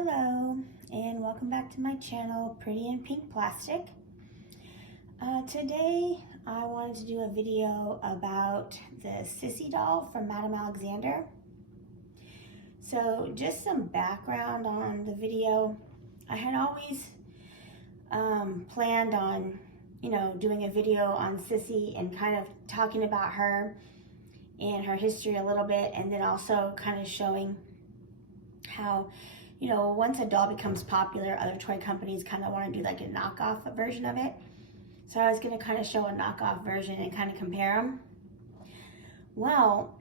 Hello and welcome back to my channel, Pretty in Pink Plastic. Today I wanted to do a video about the Cissy doll from Madame Alexander. So just some background on the video. I had always planned on, doing a video on Cissy and kind of talking about her and her history a little bit, and then also kind of showing how once a doll becomes popular, other toy companies kind of want to do like a knockoff version of it. So I was going to kind of show a knockoff version and kind of compare them. Well,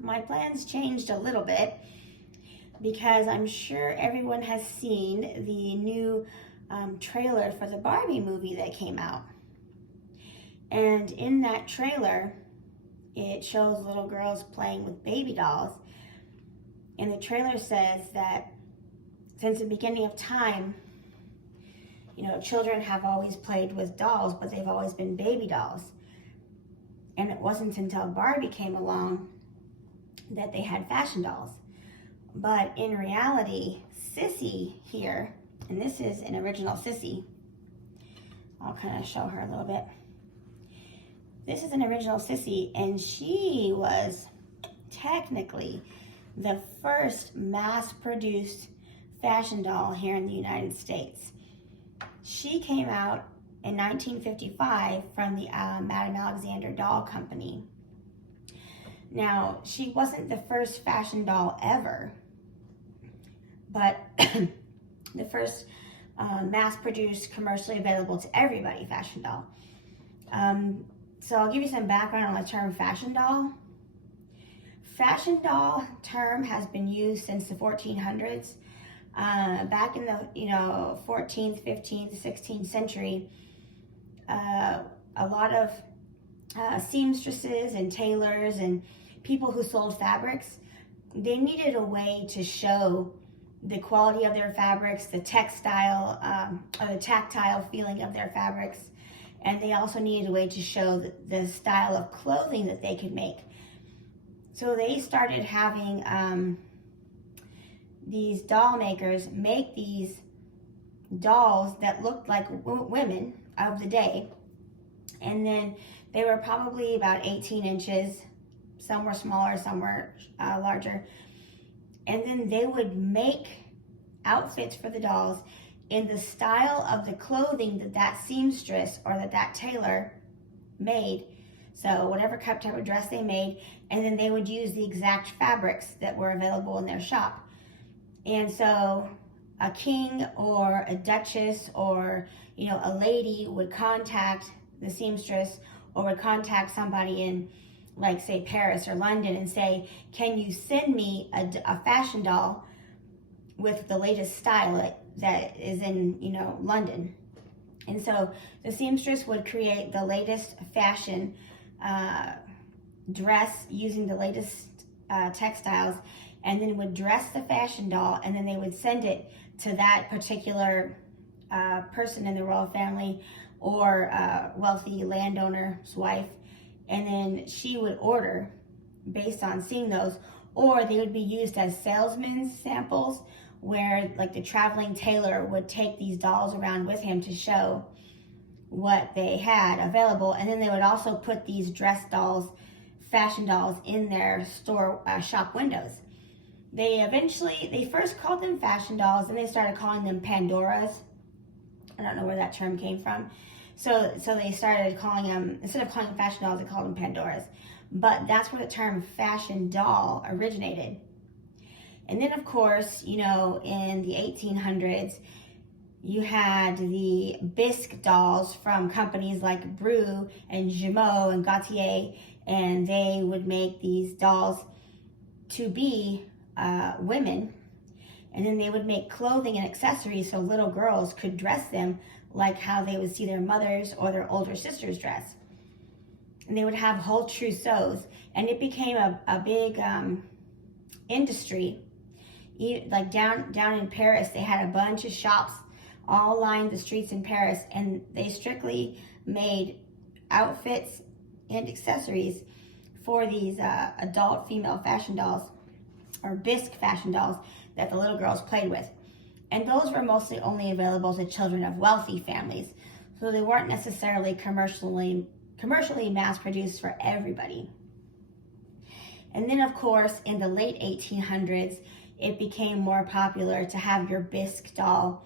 my plans changed a little bit because I'm sure everyone has seen the new trailer for the Barbie movie that came out. And in that trailer, it shows little girls playing with baby dolls. And the trailer says that since the beginning of time, children have always played with dolls, but they've always been baby dolls. And it wasn't until Barbie came along that they had fashion dolls. But in reality, Cissy here, and this is an original Cissy. I'll kind of show her a little bit. This is an original Cissy, and she was technically the first mass-produced fashion doll here in the United States. She came out in 1955 from the Madame Alexander Doll Company. Now, she wasn't the first fashion doll ever, but the first mass-produced, commercially available to everybody fashion doll. So I'll give you some background on the term fashion doll. Fashion doll term has been used since the 1400s. Back in the 14th, 15th, 16th century, a lot of seamstresses and tailors and people who sold fabrics, they needed a way to show the quality of their fabrics, the textile or the tactile feeling of their fabrics, and they also needed a way to show the style of clothing that they could make. So they started having these doll makers make these dolls that looked like women of the day. And then they were probably about 18 inches. Some were smaller, some were larger. And then they would make outfits for the dolls in the style of the clothing that seamstress or that tailor made. So whatever type of dress they made, and then they would use the exact fabrics that were available in their shop. And so a king or a duchess or a lady would contact the seamstress or would contact somebody in, like, say, Paris or London and say, can you send me a fashion doll with the latest style that is in London? And so the seamstress would create the latest fashion dress using the latest textiles, and then would dress the fashion doll, and then they would send it to that particular person in the royal family or wealthy landowner's wife, and then she would order based on seeing those, or they would be used as salesmen's samples where, like, the traveling tailor would take these dolls around with him to show what they had available. And then they would also put these dress dolls, fashion dolls, in their store shop windows. They first called them fashion dolls, and they started calling them Pandoras. I don't know where that term came from. So they started calling them, instead of calling them fashion dolls, they called them Pandoras. But that's where the term fashion doll originated. And then, of course, in the 1800s, you had the bisque dolls from companies like Bru and Jumeau and Gautier, and they would make these dolls to be women, and then they would make clothing and accessories so little girls could dress them like how they would see their mothers or their older sisters dress. And they would have whole trousseaux, and it became a big industry. Like down in Paris, they had a bunch of shops all lined the streets in Paris, and they strictly made outfits and accessories for these adult female fashion dolls. or bisque fashion dolls that the little girls played with. And those were mostly only available to children of wealthy families. So they weren't necessarily commercially mass produced for everybody. And then of course, in the late 1800s, it became more popular to have your bisque doll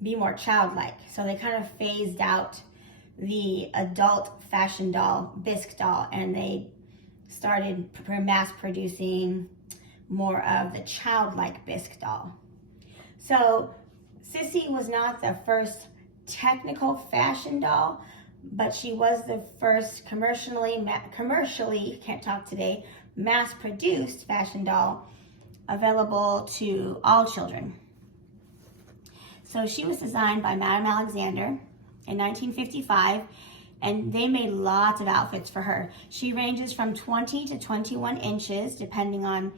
be more childlike. So they kind of phased out the adult fashion doll, bisque doll, and they started mass producing more of the childlike bisque doll. So Cissy was not the first technical fashion doll, but she was the first commercially, can't talk today, mass-produced fashion doll available to all children. So she was designed by Madame Alexander in 1955, and they made lots of outfits for her. She ranges from 20 to 21 inches, depending on,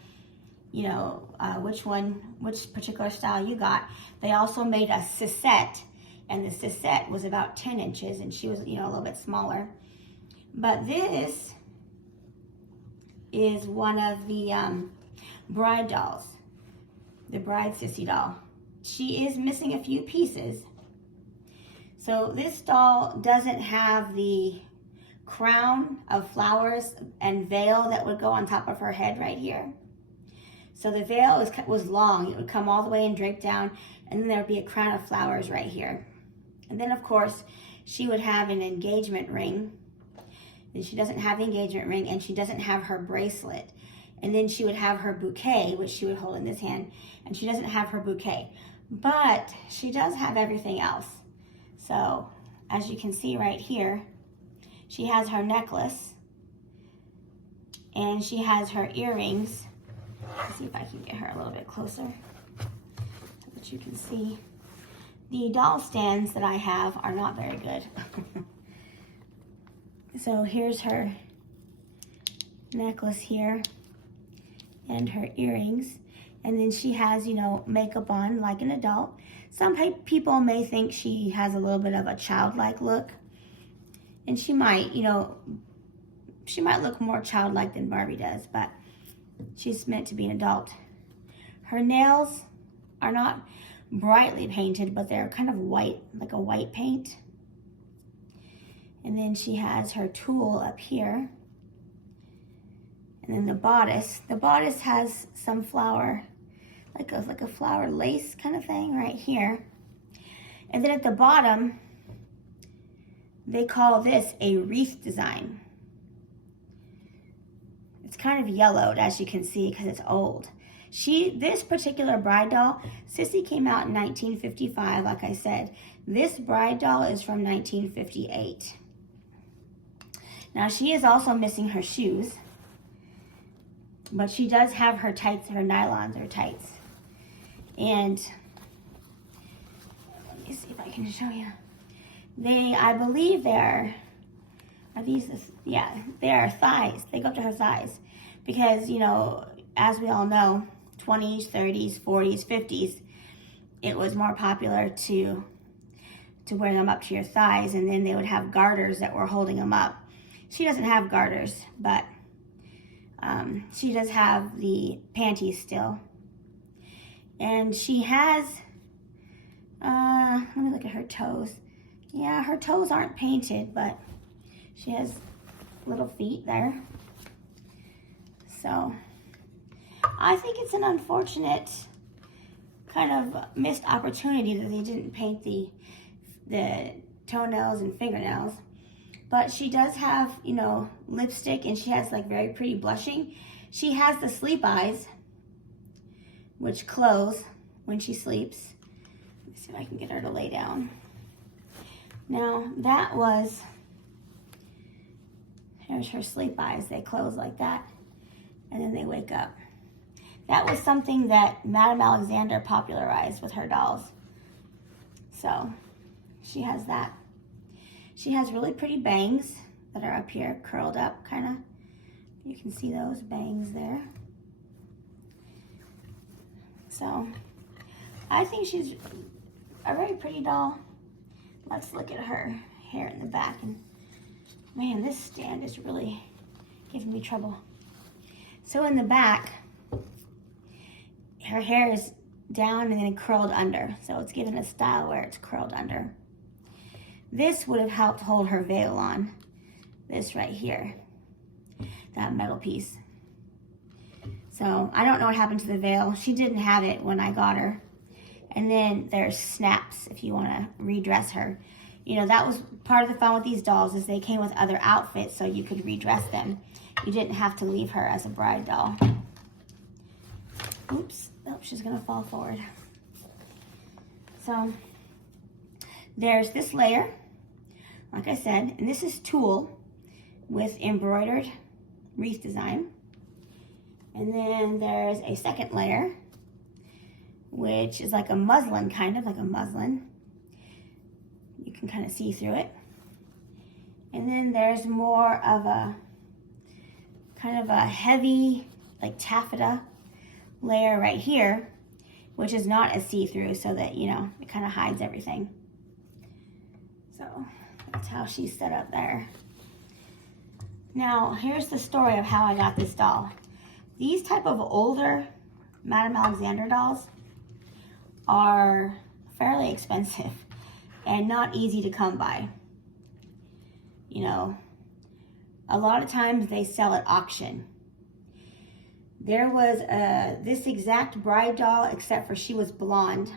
you know, which particular style you got. They also made a Cissette, and the Cissette was about 10 inches, and she was, you know, a little bit smaller. But this is one of the bride dolls, the bride Cissy doll. She is missing a few pieces. So this doll doesn't have the crown of flowers and veil that would go on top of her head right here. So the veil was long. It would come all the way and drape down, and then there would be a crown of flowers right here. And then of course, she would have an engagement ring. And she doesn't have the engagement ring, and she doesn't have her bracelet. And then she would have her bouquet, which she would hold in this hand, and she doesn't have her bouquet. But she does have everything else. So, as you can see right here, she has her necklace, and she has her earrings. Let's see if I can get her a little bit closer so that you can see. The doll stands that I have are not very good. So here's her necklace here and her earrings. And then she has, you know, makeup on like an adult. Some people may think she has a little bit of a childlike look. And she might, you know, she might look more childlike than Barbie does, but she's meant to be an adult. Her nails are not brightly painted, but they're kind of white, like a white paint. And then she has her tulle up here. And then the bodice has some flower, like a flower lace kind of thing right here. And then at the bottom, they call this a wreath design. It's kind of yellowed, as you can see, because it's old. This particular bride doll, Cissy came out in 1955, like I said. This bride doll is from 1958. Now, she is also missing her shoes, but she does have her tights, her nylons or tights. And let me see if I can show you. I believe they're thighs. They go up to her thighs because, you know, as we all know, 20s, 30s, 40s, 50s, it was more popular to wear them up to your thighs, and then they would have garters that were holding them up. She doesn't have garters, but she does have the panties still. And she has, let me look at her toes. Yeah, her toes aren't painted, but she has little feet there. So I think it's an unfortunate kind of missed opportunity that they didn't paint the toenails and fingernails. But she does have, you know, lipstick, and she has like very pretty blushing. She has the sleep eyes, which close when she sleeps. Let's see if I can get her to lay down. Now, here's her sleep eyes. They close like that, and then they wake up. That was something that Madame Alexander popularized with her dolls. So, she has that. She has really pretty bangs that are up here, curled up, kind of. You can see those bangs there. So, I think she's a very pretty doll. Let's look at her hair in the back. And man, this stand is really giving me trouble. So in the back, her hair is down and then curled under. So it's given a style where it's curled under. This would have helped hold her veil on. This right here, that metal piece. So I don't know what happened to the veil. She didn't have it when I got her. And then there's snaps if you want to redress her. You know, that was part of the fun with these dolls, is they came with other outfits so you could redress them. You didn't have to leave her as a bride doll. Oops, oh, she's gonna fall forward. So there's this layer, like I said, and this is tulle with embroidered wreath design. And then there's a second layer, which is like a muslin, kind of like a muslin. You can kind of see through it. And then there's more of a kind of a heavy, like taffeta layer right here, which is not as see-through, so that, you know, it kind of hides everything. So that's how she's set up there. Now, here's the story of how I got this doll. These type of older Madame Alexander dolls are fairly expensive and not easy to come by. You know, a lot of times they sell at auction. There was this exact bride doll, except for she was blonde,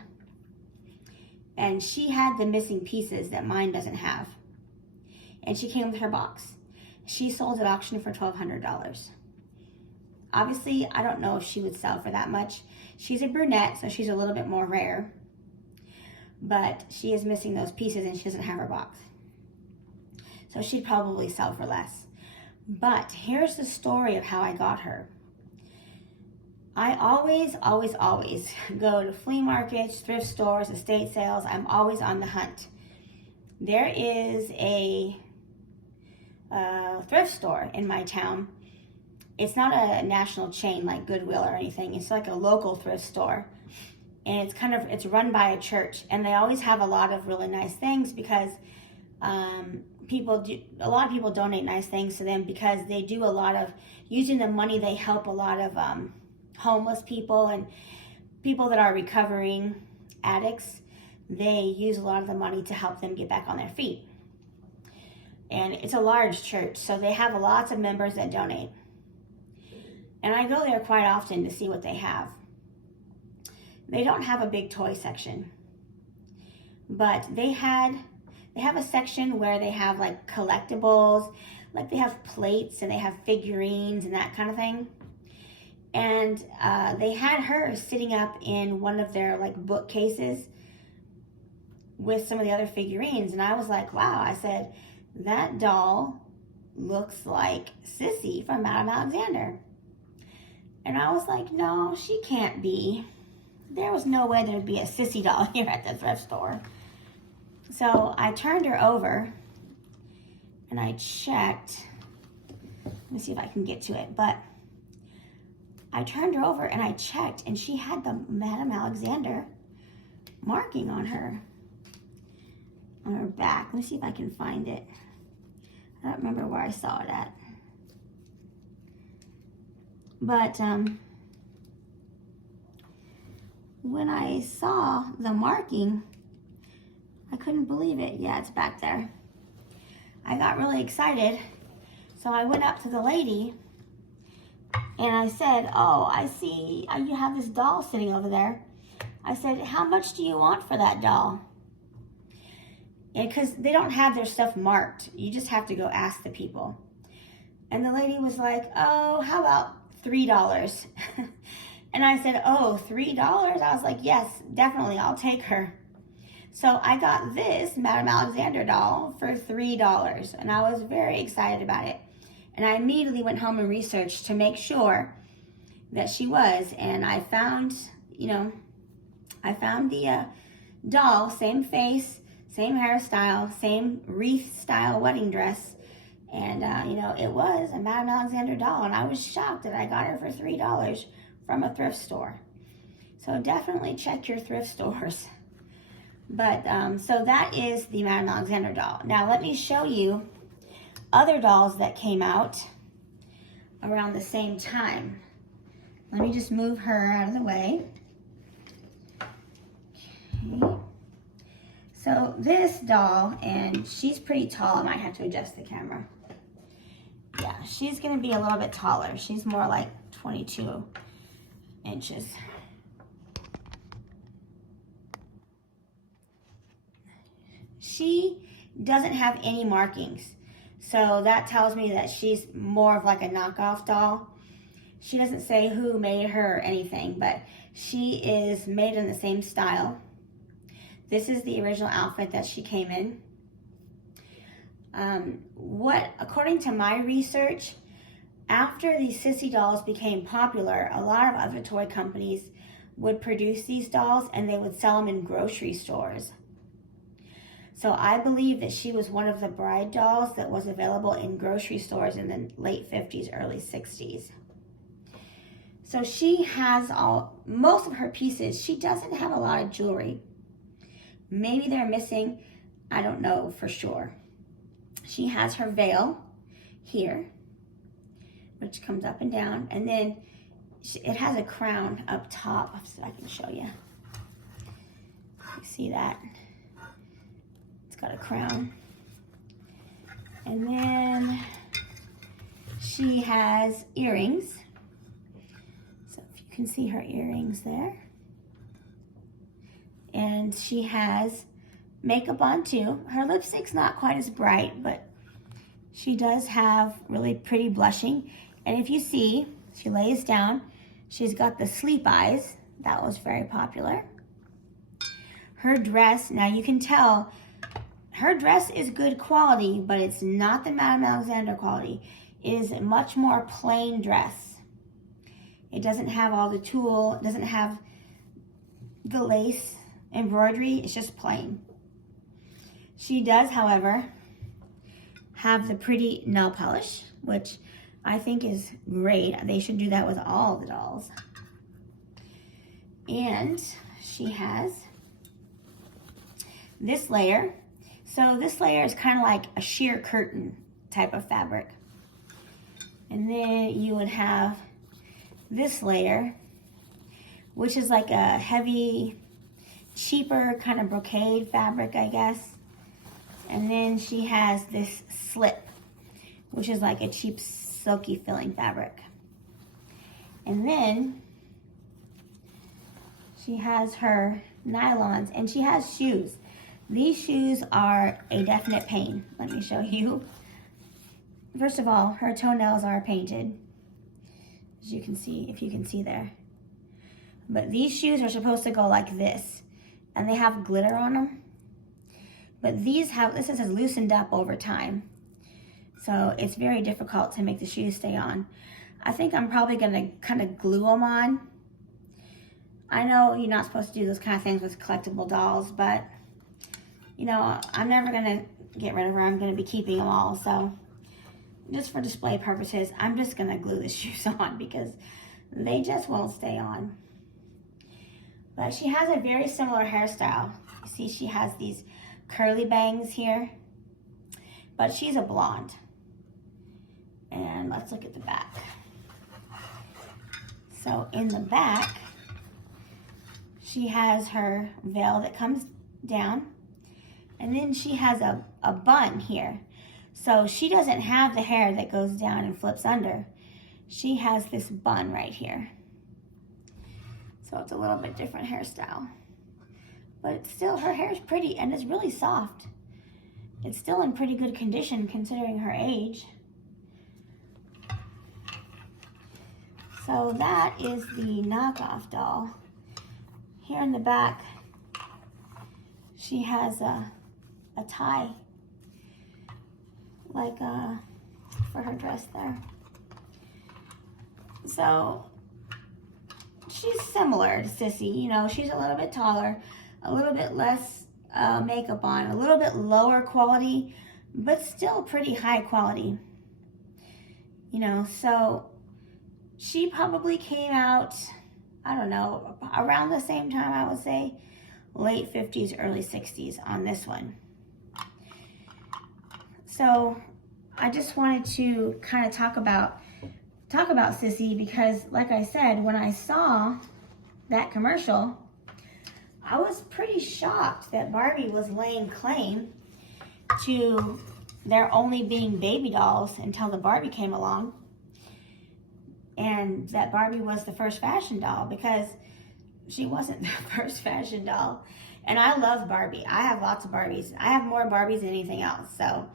and she had the missing pieces that mine doesn't have. And she came with her box. She sold at auction for $1,200. Obviously, I don't know if she would sell for that much. She's a brunette, so she's a little bit more rare. But she is missing those pieces and she doesn't have her box. So she'd probably sell for less. But here's the story of how I got her. I always go to flea markets, thrift stores, estate sales. I'm always on the hunt. There is a thrift store in my town. It's not a national chain like Goodwill or anything. It's like a local thrift store. And it's run by a church. And they always have a lot of really nice things because a lot of people donate nice things to them because they do a lot of, using the money, they help a lot of homeless people and people that are recovering addicts. They use a lot of the money to help them get back on their feet. And it's a large church, so they have lots of members that donate. And I go there quite often to see what they have. They don't have a big toy section, but they have a section where they have like collectibles, like they have plates and they have figurines and that kind of thing. And they had her sitting up in one of their like bookcases with some of the other figurines. And I was like, wow, I said, that doll looks like Cissy from Madame Alexander. And I was like, no, she can't be. There was no way there'd be a Cissy doll here at the thrift store. So I turned her over and I checked. Let me see if I can get to it. But I turned her over and I checked, and she had the Madame Alexander marking on her back. Let me see if I can find it. I don't remember where I saw it at. But when I saw the marking, I couldn't believe it. Yeah, it's back there. I got really excited. So I went up to the lady and I said, oh, I see you have this doll sitting over there. I said, how much do you want for that doll? And because they don't have their stuff marked. You just have to go ask the people. And the lady was like, oh, how about $3? And I said, oh, $3? I was like, yes, definitely, I'll take her. So I got this Madame Alexander doll for $3, and I was very excited about it. And I immediately went home and researched to make sure that she was. And I found, the doll, same face, same hairstyle, same wreath style wedding dress. And, it was a Madame Alexander doll. And I was shocked that I got her for $3 from a thrift store. So definitely check your thrift stores. But, so that is the Madame Alexander doll. Now let me show you other dolls that came out around the same time. Let me just move her out of the way. So this doll, and she's pretty tall. I might have to adjust the camera. Yeah, she's gonna be a little bit taller. She's more like 22 inches. She doesn't have any markings. So that tells me that she's more of like a knockoff doll. She doesn't say who made her or anything, but she is made in the same style. This is the original outfit that she came in. According to my research, after these Cissy dolls became popular, a lot of other toy companies would produce these dolls and they would sell them in grocery stores. So I believe that she was one of the bride dolls that was available in grocery stores in the late 50s, early 60s. So she has most of her pieces. She doesn't have a lot of jewelry. Maybe they're missing, I don't know for sure. She has her veil here, which comes up and down, and then it has a crown up top, so I can show you. You see that? It's got a crown. And then she has earrings. So if you can see her earrings there. And she has makeup on too. Her lipstick's not quite as bright, but she does have really pretty blushing. And if you see, she lays down, she's got the sleep eyes. That was very popular. Her dress, now you can tell, her dress is good quality, but it's not the Madame Alexander quality. It is a much more plain dress. It doesn't have all the tulle, it doesn't have the lace embroidery, it's just plain. She does, however, have the pretty nail polish, which I think is great. They should do that with all the dolls. And she has this layer. So this layer is kind of like a sheer curtain type of fabric. And then you would have this layer, which is like a heavy, cheaper kind of brocade fabric, I guess. And then she has this slip, which is like a cheap silky filling fabric. And then she has her nylons, and she has shoes. These shoes are a definite pain. Let me show you. First of all, her toenails are painted, as you can see, if you can see there. But these shoes are supposed to go like this, and they have glitter on them. But this has loosened up over time. So it's very difficult to make the shoes stay on. I think I'm probably gonna kind of glue them on. I know you're not supposed to do those kind of things with collectible dolls, but you know, I'm never gonna get rid of her. I'm gonna be keeping them all. So just for display purposes, I'm just gonna glue the shoes on because they just won't stay on. But she has a very similar hairstyle. You see, she has these curly bangs here, but she's a blonde. And let's look at the back. So in the back, she has her veil that comes down, and then she has a bun here. So she doesn't have the hair that goes down and flips under. She has this bun right here. So it's a little bit different hairstyle. But still, her hair is pretty and it's really soft. It's still in pretty good condition considering her age. So that is the knockoff doll. Here in the back, she has a tie, like for her dress there. So she's similar to Cissy. You know, she's a little bit taller, a little bit less makeup on, a little bit lower quality, but still pretty high quality. You know, so she probably came out, I don't know, around the same time, I would say, late 50s, early 60s on this one. So I just wanted to kind of talk about Cissy because, like I said, when I saw that commercial, I was pretty shocked that Barbie was laying claim to there only being baby dolls until the Barbie came along, and that Barbie was the first fashion doll, because she wasn't the first fashion doll. And I love Barbie. I have lots of Barbies. I have more Barbies than anything else. So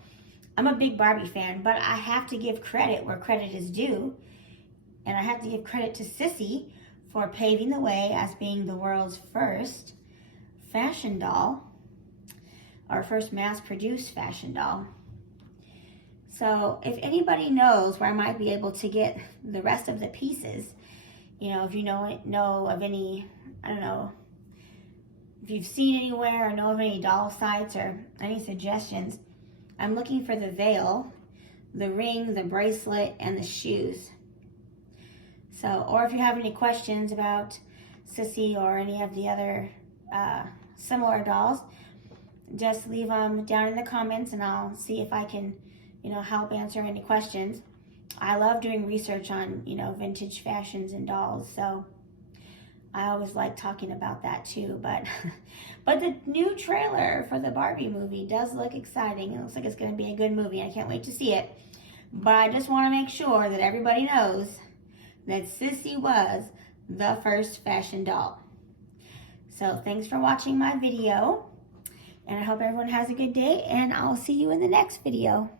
I'm a big Barbie fan, but I have to give credit where credit is due. And I have to give credit to Cissy for paving the way as being the world's first fashion doll, our first mass-produced fashion doll. So if anybody knows where I might be able to get the rest of the pieces, you know, if you know of any, I don't know, if you've seen anywhere or know of any doll sites or any suggestions, I'm looking for the veil, the ring, the bracelet, and the shoes. So, or if you have any questions about Cissy or any of the other similar dolls, just leave them down in the comments and I'll see if I can, you know, help answer any questions. I love doing research on, you know, vintage fashions and dolls, so I always like talking about that too. But the new trailer for the Barbie movie does look exciting. It looks like it's going to be a good movie. I can't wait to see it. But I just want to make sure that everybody knows that Cissy was the first fashion doll. So thanks for watching my video, and I hope everyone has a good day, and I'll see you in the next video.